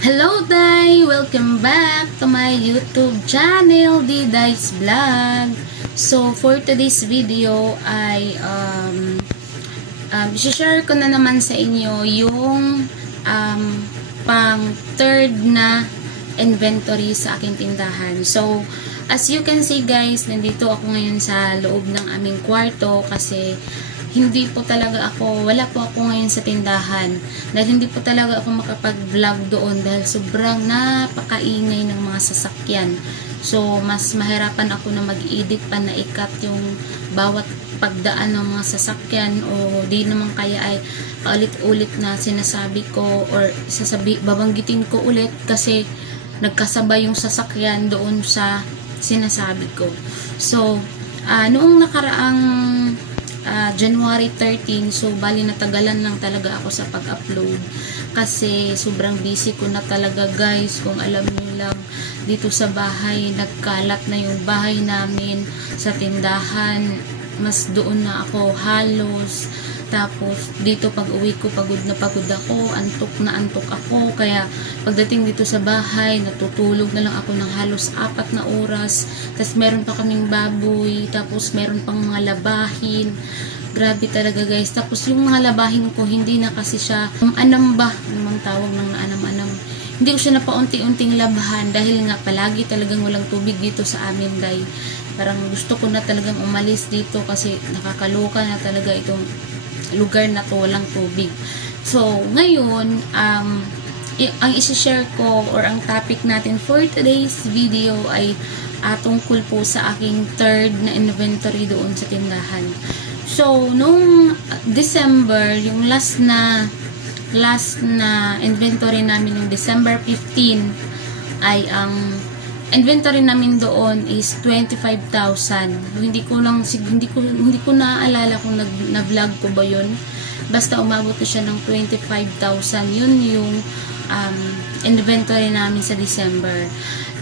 Hello Day! Welcome back to my YouTube channel, Diday's Vlog. So, for today's video ay share ko na naman sa inyo yung pang third na inventory sa aking tindahan. So, as you can see guys, nandito ako ngayon sa loob ng aming kwarto kasi hindi po talaga ako, wala po ako ngayon sa tindahan dahil hindi po talaga ako makapag-vlog doon dahil sobrang napakaingay ng mga sasakyan. So, mas mahirapan ako na mag-edit pa na ikat yung bawat pagdaan ng mga sasakyan o di naman kaya ay paulit-ulit na sinasabi ko or babanggitin ko ulit kasi nagkasabay yung sasakyan doon sa sinasabi ko. So, noong nakaraang January 13, so bali natagalan lang talaga ako sa pag-upload kasi sobrang busy ko na talaga guys. Kung alam niyo lang, dito sa bahay nagkalat na yung bahay namin sa tindahan, mas doon na ako halos. Tapos dito pag uwi ko pagod na pagod ako, antok na antok ako, kaya pagdating dito sa bahay natutulog na lang ako ng halos 4 na oras. Tapos meron pa kaming baboy, tapos meron pang mga labahin. Grabe talaga guys. Tapos yung mga labahin ko hindi na kasi siya anam ba, anong tawag ng anam-anam, hindi ko siya na paunti-unting labhan dahil nga palagi talagang walang tubig dito sa amin day. Parang gusto ko na talagang umalis dito kasi nakakaloka na talaga itong lugar na to, walang tubig. So, ngayon, ang isi-share ko or ang topic natin for today's video ay tungkol po sa aking third na inventory doon sa tindahan. So, nung December, yung last na inventory namin yung December 15 ay ang inventory namin doon is 25,000. Hindi ko naaalala kung na-vlog ko ba yun. Basta umabot ko siya ng 25,000. Yun yung inventory namin sa December.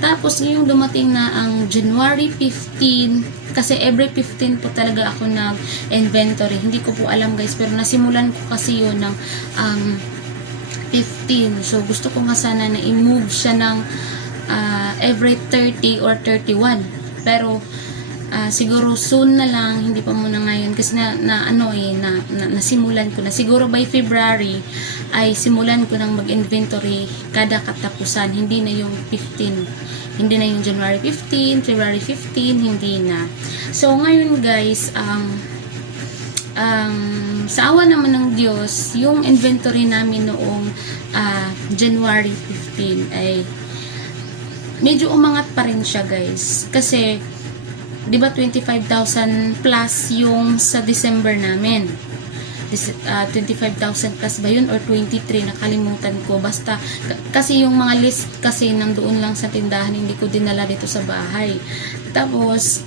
Tapos ngayong dumating na ang January 15, kasi every 15 po talaga ako nag-inventory. Hindi ko po alam guys, pero nasimulan ko kasi yun ng 15. So gusto ko nga sana na i-move siya ng every 30 or 31, pero siguro soon na lang, hindi pa muna ngayon kasi nasimulan ko na. Siguro by February ay simulan ko nang mag-inventory kada katapusan, hindi na yung 15, hindi na yung January 15, February 15, hindi na. So ngayon guys, sa awa naman ng Diyos, yung inventory namin noong January 15 ay medyo umangat pa rin siya guys. Kasi, di ba 25,000 plus yung sa December namin. 25,000 plus ba yun or 23? Nakalimutan ko. Basta, kasi yung mga list kasi nandoon lang sa tindahan, hindi ko dinala dito sa bahay. Tapos,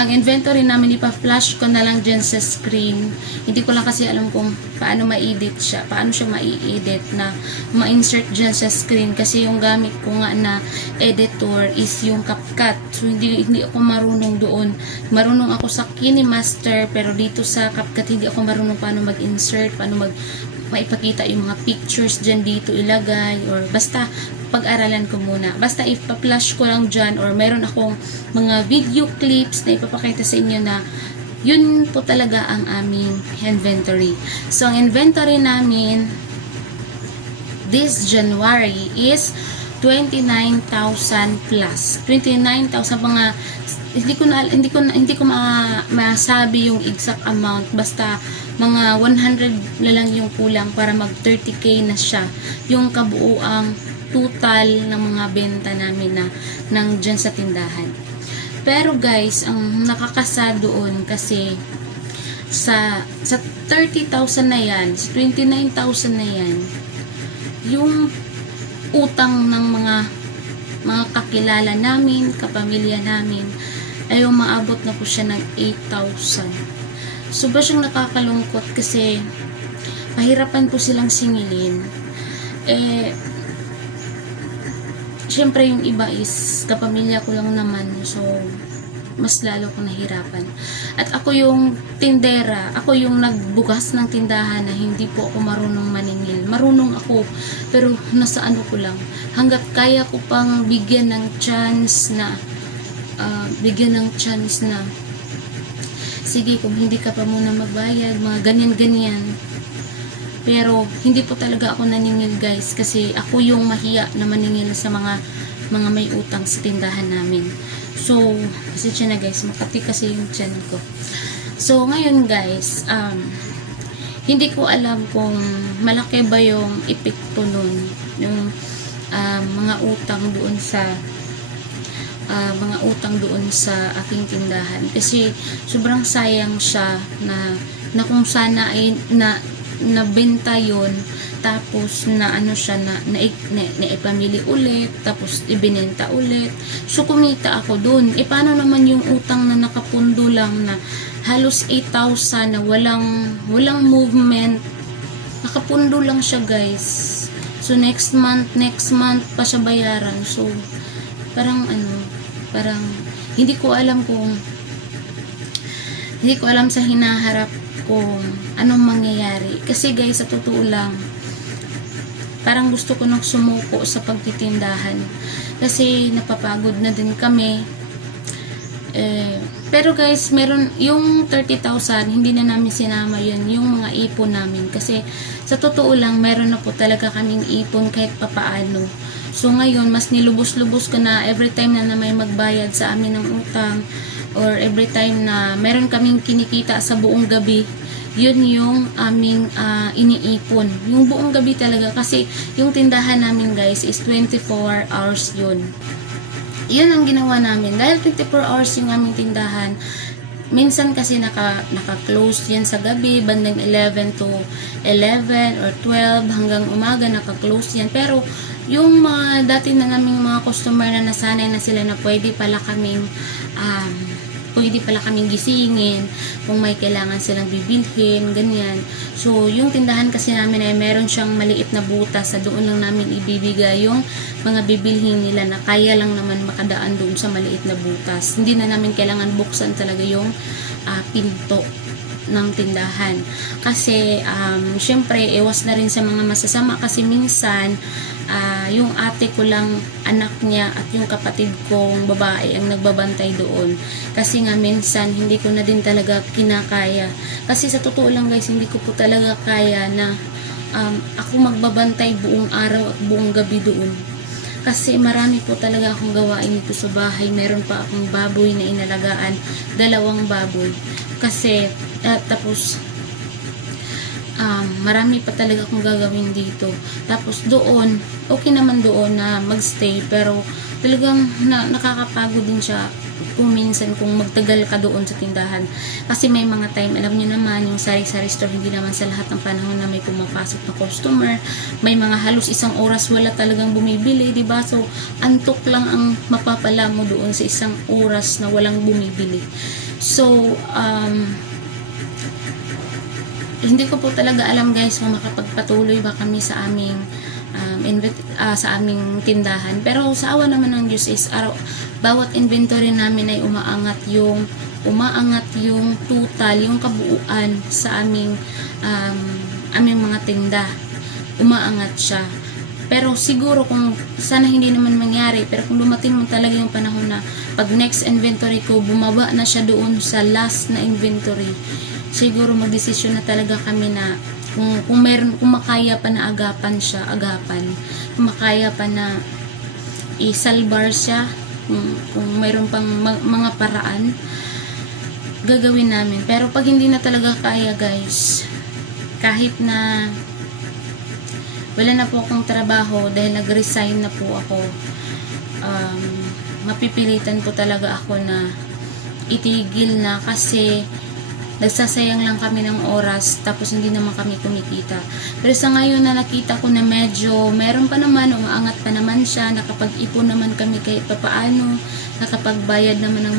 ang inventory namin, ipa-flash ko na lang dyan sa screen. Hindi ko lang kasi alam kung paano ma-edit siya. Paano siya ma-edit na ma-insert dyan sa screen. Kasi yung gamit ko nga na editor is yung CapCut. So, hindi ako marunong doon. Marunong ako sa KineMaster, pero dito sa CapCut, hindi ako marunong paano mag-insert, paano maipakita yung mga pictures dyan dito ilagay, or basta pag-aralan ko muna. Basta ipa-flash ko lang dyan, or meron akong mga video clips na ipapakita sa inyo na yun po talaga ang aming inventory. So, ang inventory namin this January is 29,000 plus. 29,000 mga hindi ko masabi yung exact amount, basta mga 100 na lang yung kulang para mag 30k na siya yung kabuuang total ng mga benta namin ng dyan sa tindahan. Pero guys, ang nakakasa doon kasi sa 30,000 na yan, sa 29,000 na yan, yung utang ng mga kakilala namin, kapamilya namin, ay umaabot na po siya ng 8,000. Sobra siyang nakakalungkot kasi pahirapan po silang singilin. Syempre yung iba is kapamilya ko lang naman, so mas lalo ko nahirapan. At ako yung tindera, ako yung nagbukas ng tindahan na hindi po ako marunong maningil. marunong ako, pero nasa ano ko lang, hanggat kaya ko pang bigyan ng chance na sige, kung hindi ka pa muna magbayad, mga ganyan-ganyan. Pero hindi po talaga ako naningil guys, kasi ako yung mahiya na maningil sa mga may utang sa tindahan namin. So, pasensya na guys, makati kasi yung channel ko. So, ngayon guys, hindi ko alam kung malaki ba yung epekto nun, yung mga utang doon sa aking tindahan. Kasi sobrang sayang siya na kung sana ay nabenta yon, tapos na ano siya na ipamili ulit, tapos ibinenta ulit, so kumita ako dun. Paano naman yung utang na nakapundo lang na halos 8,000 na walang movement, nakapundo lang siya guys. So next month pa siya bayaran. So parang hindi ko alam sa hinaharap kung anong mangyayari. Kasi guys, sa totoo lang, parang gusto ko nang sumuko sa pagtitindahan. Kasi napapagod na din kami. Pero guys, meron yung 30,000, hindi na namin sinama yun, yung mga ipon namin. Kasi sa totoo lang, meron na po talaga kaming ipon kahit papaano. So ngayon, mas nilubos-lubos ko na every time na may magbayad sa amin ng utang, or every time na meron kaming kinikita sa buong gabi, yun yung aming iniipon. Yung buong gabi talaga, kasi yung tindahan namin guys is 24 hours yun. Yun ang ginawa namin. Dahil 24 hours yung aming tindahan, minsan kasi naka-close yan sa gabi, bandang 11 to 11 or 12 hanggang umaga naka-close yan. Pero yung mga dati na naming mga customer na nasanay na sila na pwede pala kaming gisingin kung may kailangan silang bibilhin, ganyan. So, yung tindahan kasi namin ay meron siyang maliit na butas, sa doon lang namin ibibigay yung mga bibilhin nila na kaya lang naman makadaan doon sa maliit na butas. Hindi na namin kailangan buksan talaga yung pinto ng tindahan. Kasi, syempre, iwas na rin sa mga masasama, kasi minsan, yung ate ko lang, anak niya at yung kapatid kong babae ang nagbabantay doon. Kasi nga minsan hindi ko na din talaga kinakaya. Kasi sa totoo lang guys, hindi ko po talaga kaya na ako magbabantay buong araw at buong gabi doon. Kasi marami po talaga akong gawain dito sa bahay. Meron pa akong baboy na inalagaan, 2 baboy. Kasi tapos marami pa talaga akong gagawin dito. Tapos doon, okay naman doon na magstay, pero talagang nakakapagod din siya kung minsan kung magtagal ka doon sa tindahan. Kasi may mga time, alam niyo naman, yung sari-sari store, hindi naman sa lahat ng panahon na may pumapasok na customer. May mga halos 1 oras wala talagang bumibili, diba? So, antok lang ang mapapala mo doon sa 1 oras na walang bumibili. So, hindi ko po talaga alam guys kung makapagpatuloy ba kami sa aming tindahan. Pero sa awa naman ng Diyos is bawat inventory namin ay umaangat yung total, yung kabuuan sa aming mga tinda. Umaangat siya. Pero siguro kung sana hindi naman mangyari, pero kung dumating mo talaga yung panahon na pag next inventory ko bumaba na siya doon sa last na inventory, siguro magdesisyon na talaga kami na kung makaya pa na agapan. Kung makaya pa na isalbar siya, kung mayroon pang mga paraan, gagawin namin. Pero pag hindi na talaga kaya guys, kahit na wala na po akong trabaho dahil nag-resign na po ako, mapipilitan po talaga ako na itigil na, kasi nagsasayang lang kami ng oras, tapos hindi naman kami kumikita. Pero sa ngayon na nakita ko na medyo meron pa naman, umaangat pa naman siya, nakapag-ipon naman kami kahit papaano, nakapagbayad naman ng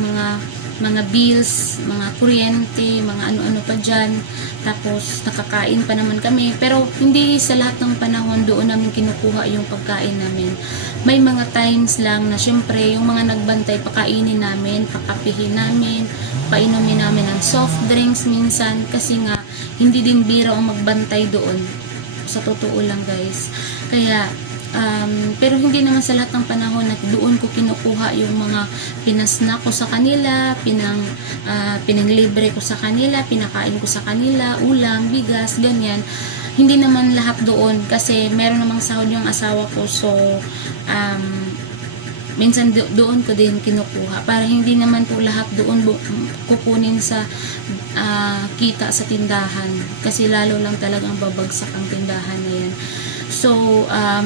mga bills, mga kuryente, mga ano-ano pa dyan, tapos nakakain pa naman kami. Pero hindi sa lahat ng panahon doon namin kinukuha yung pagkain namin. May mga times lang na syempre yung mga nagbantay, pakainin namin, pakapihin namin, painumin namin ng soft drinks minsan, kasi nga hindi din biro ang magbantay doon sa totoo lang guys. Kaya pero hindi naman sa lahat ng panahon na doon ko kinukuha yung mga pinasna ko sa kanila, pinanglibre ko sa kanila, pinakain ko sa kanila, ulam, bigas, ganyan. Hindi naman lahat doon kasi meron namang sahod yung asawa ko, so minsan doon ko din kinukuha para hindi naman po lahat doon kukunin sa kita sa tindahan kasi lalo lang talagang babagsak ang tindahan na yan. So,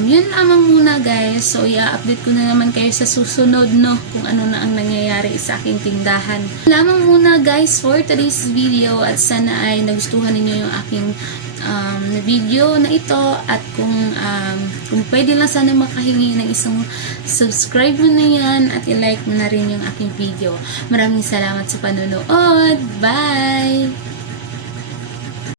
yun lamang muna guys. So, i-update ko na naman kayo sa susunod, no? Kung ano na ang nangyayari sa aking tindahan. Lamang muna guys for today's video at sana ay nagustuhan ninyo yung aking video na ito at kung pwede lang sana makahingi ng isang subscribe mo na yan at i-like mo na rin yung aking video. Maraming salamat sa panonood. Bye!